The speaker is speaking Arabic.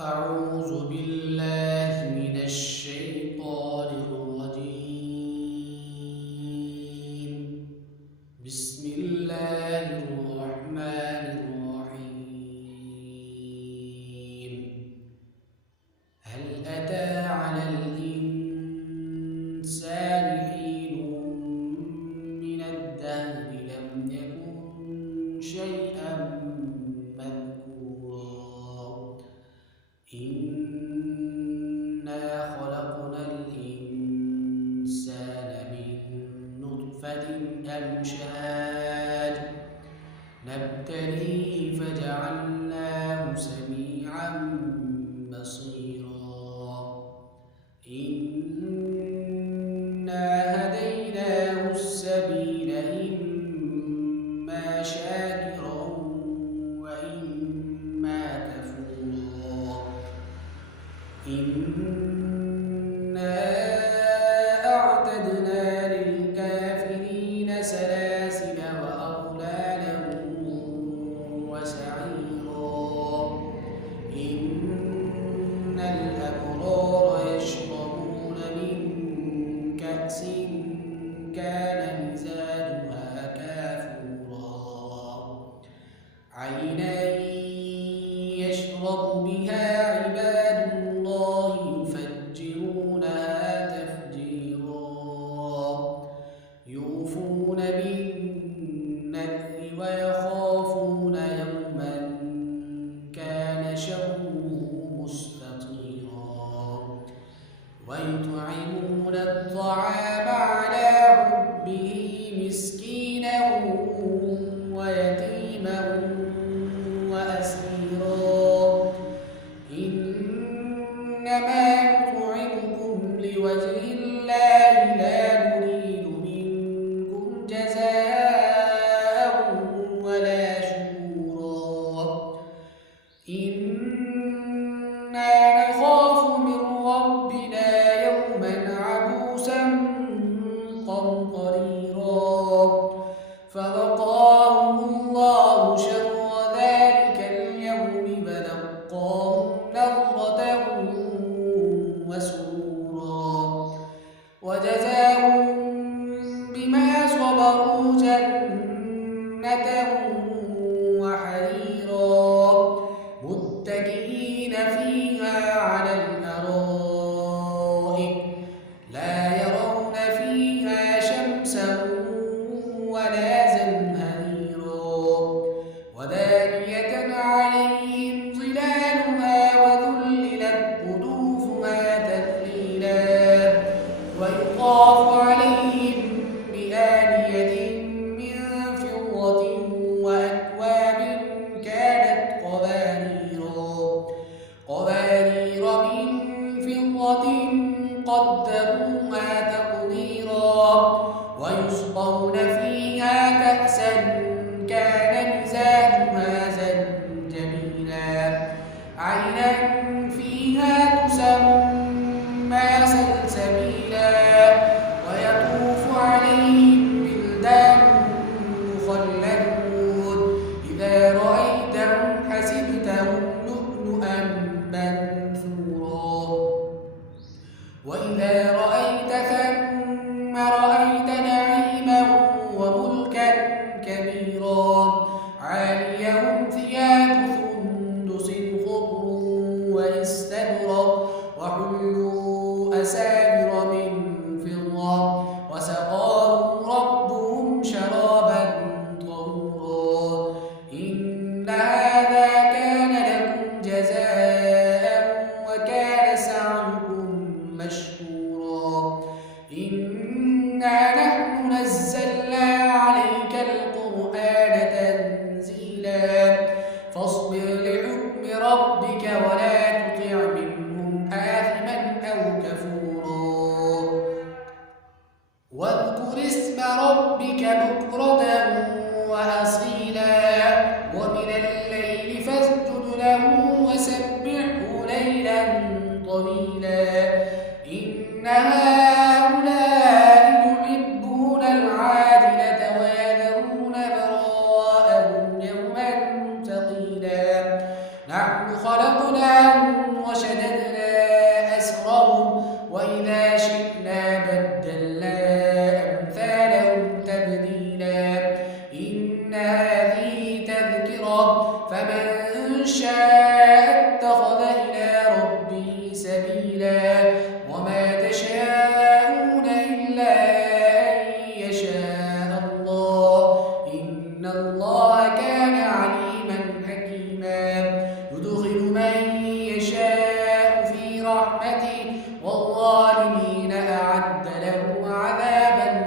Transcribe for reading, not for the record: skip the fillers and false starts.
أعوذ بالله من الشيطان الرجيم. بسم الله الرحمن الرحيم. هل أتى على الإنسان حين من الدهر لم يكن شيئا مذكورا. إنا خلقنا الإنسان من نطفة أمشاج نبتليه فجعلناه سميعا بصيرا. إنا هديناه السبيل إما شاكرا وإما كفورا. إنا أعتدنا للكافرين سلاسل وأغلالا وسعيرا. إن الأبرار يشربون من كأس كان مزاجها كافورا. عينا يشرب بها عباد الله يفجرونها تفجيرا. يوفون بالنذر ويخافون يوما كان شره مستطيرا. ويطعمون الطعام على حبه مسكينا ويتيما وأسيرا. إنما نطعمكم لوجه الله لا نريد منكم جزاء ولا شكورا. إنا نخاف من ربنا يوما عبوسا قمطريرا. فوقاهم الله شر ذلك اليوم فلقاهم نضرة وسرورا. وجزاهم بما صبروا جنة وحريرا. متكئين فيها على الأرائك لا يرون فيها شمسا ولا زمهريرا. ودانية عليهم ظلالها وذللت قطوفها تذليلا. ويطاف عليهم بآنية من فضة وأكواب كانت قوارير من فضة قدروها تقديرا. ويسقون فيها كأسا كان مزاجها زنجبيلا. عينا فيها تسمى سلسبيلا. ويطوف عليهم ولدان مخلدون إذا رأيتهم حسبتهم لؤلؤا منثورا. وإذا رأيت ثم رأيت نعيما وملكا كبيرا. عاليهم ثياب سندس خضر واستبرق وحلوا أساور من فضة وسقاهم ربهم شرابا طهورا. إن هذا كان لكم جزاء وكان سعيكم مشكورا. إنا نحن نزلنا عليك القرآن تنزيلا. فاصبر لحكم ربك ولا تطع منهم آثما أو كفورا. واذكر اسم ربك بكرة وأصيلا. ومن الليل فاسجد له وسبحه ليلا طويلا. إن هؤلاء يحبون العاجلة ويذرون براءهم يوما ثقيلا. نحن خلقناهم سبيلا وما تشاءون إلا أن يشاء الله إن الله كان عليما حكيما يدخل من يشاء في رحمته والظالمين أعد لهم عذابا